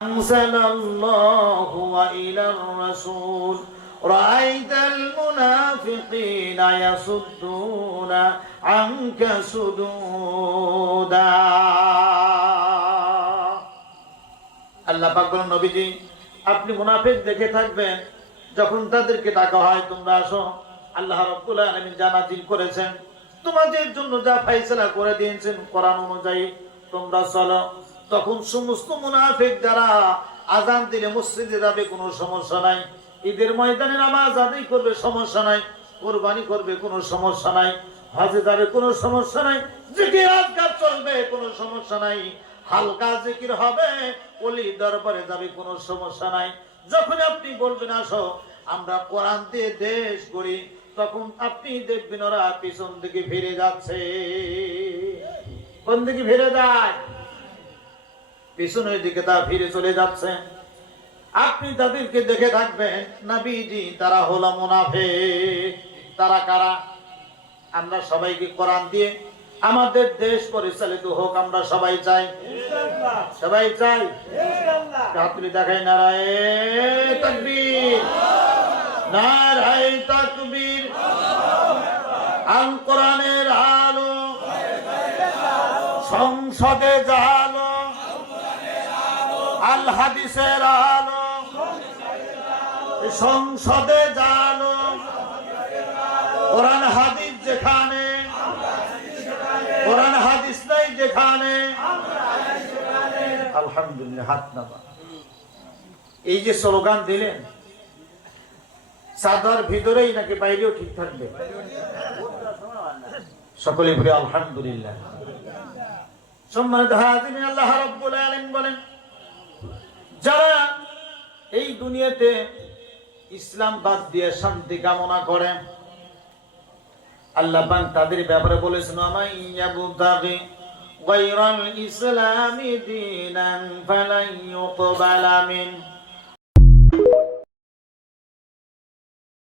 أنزل الله وإلى الرسول رأيت المنافقين يصدون عنك صدودا আল্লাহ পাক বলেন নবীজি আপনি মুনাফিক দেখে থাকবেন যখন তাদেরকে ডাকা হয় তোমরা আসো আল্লাহ রাব্বুল আলামিন যা নাযিল করেছেন তোমাদের জন্য যা ফয়সালা করে দিয়েছেন কোরআন অনুযায়ী তোমরা চলো তখন সমস্ত মুনাফিক যারা আযান দিলে মসজিদে যাবে কোনো সমস্যা নাই ঈদের ময়দানে নামাজ আদায় করবে সমস্যা নাই কুরবানি করবে কোনো সমস্যা নাই হজে যাবে কোনো সমস্যা নাই জিকির আজকার চলবে কোনো সমস্যা নাই হালকা জিকির হবে ওলি দরবারে যাবে কোনো সমস্যা নাই যখন আপনি বলবেন আসো আমরা কোরআন দিয়ে দেশ গড়ি তখন আপনি দেখবেন ওরা পিছন দিকে ফিরে যাচ্ছে কোন দিকে ফিরে যায় পিছনের দিকে তা ফিরে চলে যাচ্ছে আপনি তাদেরকে দেখে থাকবেন নবীজি তারা হলো মুনাফিক তারা কারা আমরা সবাইকে কোরআন দিয়ে আমাদের দেশ পরিচালিত হোক আমরা সবাই চাই সবাই চাই হাতগুলি দেখাই নারায়ে তাকবীর নারায়ে তাকবীর আল কোরআনের আলো সংসদে জালো আল হাদিসের আলো সংসদে জালো কোরআন হাদিস যেখানে কোরআন হাদিস নাই যেখানে আলহামদুলিল্লাহ হাত নামা এই যে স্লোগান দিলেন সাদার ভিতরেই নাকি বাইরেও ঠিক থাকবে সকলে বলে আলহামদুলিল্লাহ সম্মানিত হাজিরিন আল্লাহ রাব্বুল আলামিন বলেন যারা এই দুনিয়াতে ইসলাম বাদ দিয়ে শান্তি কামনা করে আল্লাহ পাক তাদের ব্যাপারে বলেছেন আমাইয়াবুতাগি গায়রাল ইসলামি দীনান ফালান ইউকবালা মিন